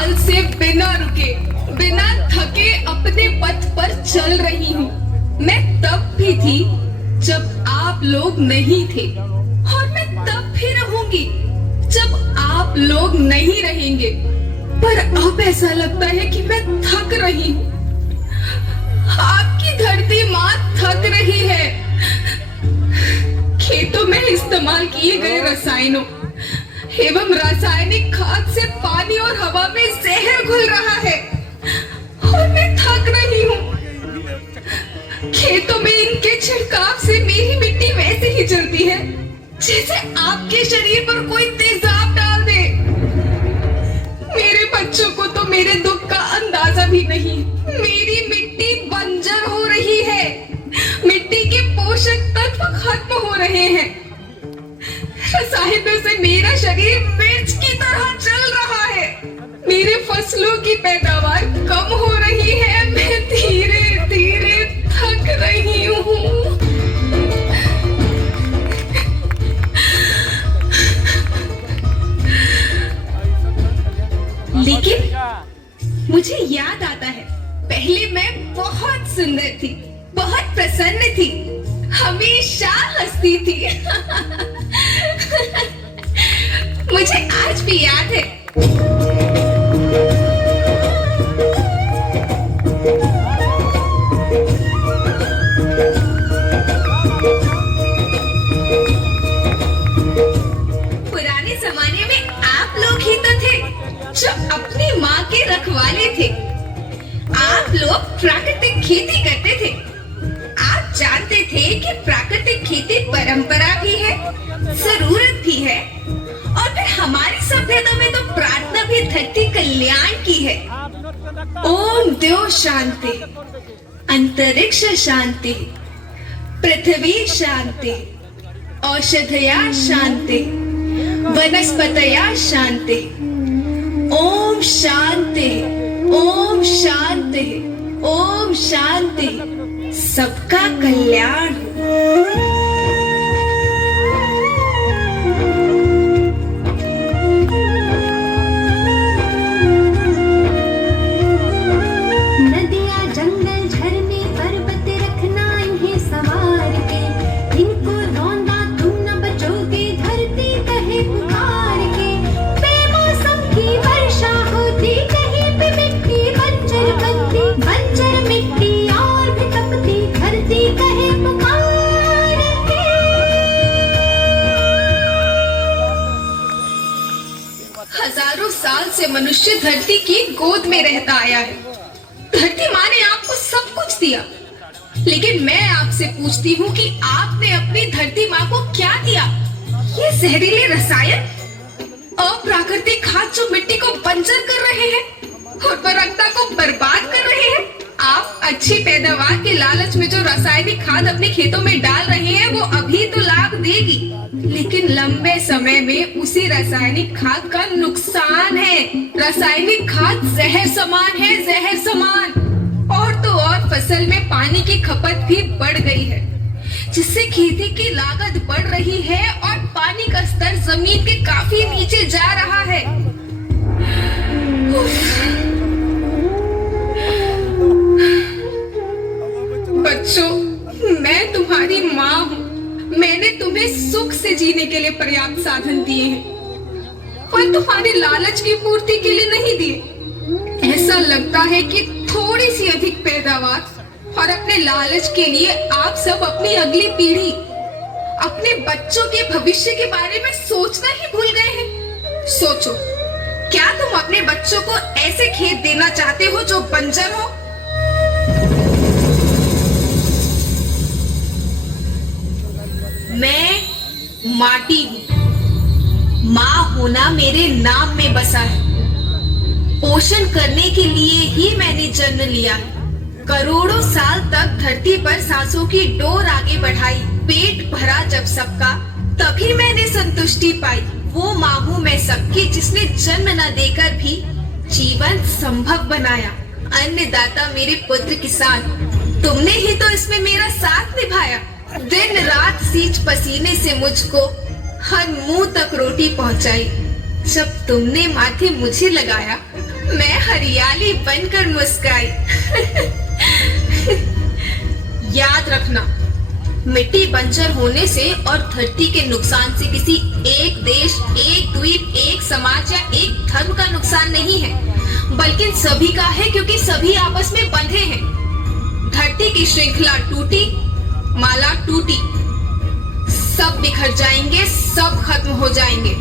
साल से बिना रुके, बिना थके अपने पथ पर चल रही हूँ। मैं तब भी थी जब आप लोग नहीं थे, और मैं तब भी रहूंगी जब आप लोग नहीं रहेंगे। पर अब ऐसा लगता है कि मैं थक रही हूँ। आपकी धरती माँ थक रही है। खेतों में इस्तेमाल किए गए रसायनों एवं रासायनिक खाद से पानी और हवा में जहर घुल रहा है, और मैं थक रही हूँ। खेतों में इनके छिड़काव से मेरी मिट्टी वैसे ही जलती है जैसे आपके शरीर पर कोई तेजाब डाल दे। मेरे बच्चों को तो मेरे दुख का अंदाजा भी नहीं। मेरी मिट्टी बंजर हो रही है, मिट्टी के पोषक तत्व खत्म हो रहे हैं। रसायनों से मेरा शरीर मिर्च की तरह जल रहा है। मेरे फसलों की पैदावार कम हो रही है। मैं धीरे धीरे थक रही हूँ। लेकिन मुझे याद आता है, पहले मैं बहुत सुंदर थी, बहुत प्रसन्न थी, हमेशा हंसती थी। मुझे आज भी याद है। पुराने जमाने में आप लोग ही तो थे जो अपनी माँ के रखवाले थे। आप लोग प्राकृतिक खेती करते थे। आप जानते थे कि प्राकृतिक खेती परंपरा भी है, जरूरत भी है, और फिर हमारी सभ्यता में तो प्रार्थना भी धरती कल्याण की है। ओम द्यो शांति, अंतरिक्ष शांति, पृथ्वी शांति, औषधया शांति, वनस्पतया शांति। ओम शांति, ओम शांति, ओम शांति। सबका कल्याण हो। हजारों साल से मनुष्य धरती की गोद में रहता आया है। धरती माँ ने आपको सब कुछ दिया, लेकिन मैं आपसे पूछती हूँ कि आपने अपनी धरती माँ को क्या दिया? ये जहरीले रसायन, अप्राकृतिक खाद जो मिट्टी को बंजर कर रहे हैं, उर्वरकता को बर्बाद कर रहे हैं। आप अच्छी पैदावार के लालच में जो रासायनिक खाद अपने खेतों में डाल रहे हैं, वो अभी तो लाभ देगी, लेकिन लंबे समय में उसी रासायनिक खाद का नुकसान है। रासायनिक खाद जहर समान है, जहर समान। और तो और फसल में पानी की खपत भी बढ़ गई है, जिससे खेती की लागत बढ़ रही है और पानी का स्तर जमीन के काफी नीचे जा रहा है। बच्चों, मैं तुम्हारी माँ हूँ। मैंने तुम्हें सुख से जीने के लिए पर्याप्त साधन दिए हैं, पर तुम्हारे लालच की पूर्ति के लिए नहीं दिए। ऐसा लगता है कि थोड़ी सी अधिक पैदावार और अपने लालच के लिए आप सब अपनी अगली पीढ़ी, अपने बच्चों के भविष्य के बारे में सोचना ही भूल गए हैं। सोचो, क्या तुम अपने बच्चों को ऐसे खेत देना चाहते हो जो बंजर हो? मैं माटी हूँ। माँ होना मेरे नाम में बसा है। पोषण करने के लिए ही मैंने जन्म लिया है। करोड़ों साल तक धरती पर सांसों की डोर आगे बढ़ाई। पेट भरा जब सबका, तभी मैंने संतुष्टि पाई। वो माँ हूँ मैं सबकी, जिसने जन्म न देकर भी जीवन संभव बनाया। अन्नदाता मेरे पुत्र किसान, तुमने ही तो इसमें मेरा साथ निभाया। दिन रात सींच पसीने से मुझको हर मुंह तक रोटी पहुंचाई। जब तुमने माथे मुझे लगाया, मैं हरियाली बनकर मुस्काई। याद रखना, मिट्टी बंजर होने से और धरती के नुकसान से किसी एक देश, एक द्वीप, एक समाज या एक धर्म का नुकसान नहीं है, बल्कि सभी का है, क्योंकि सभी आपस में बंधे हैं। धरती की श्रृंखला टूटी, माला टूटी, सब बिखर जाएंगे, सब खत्म हो जाएंगे,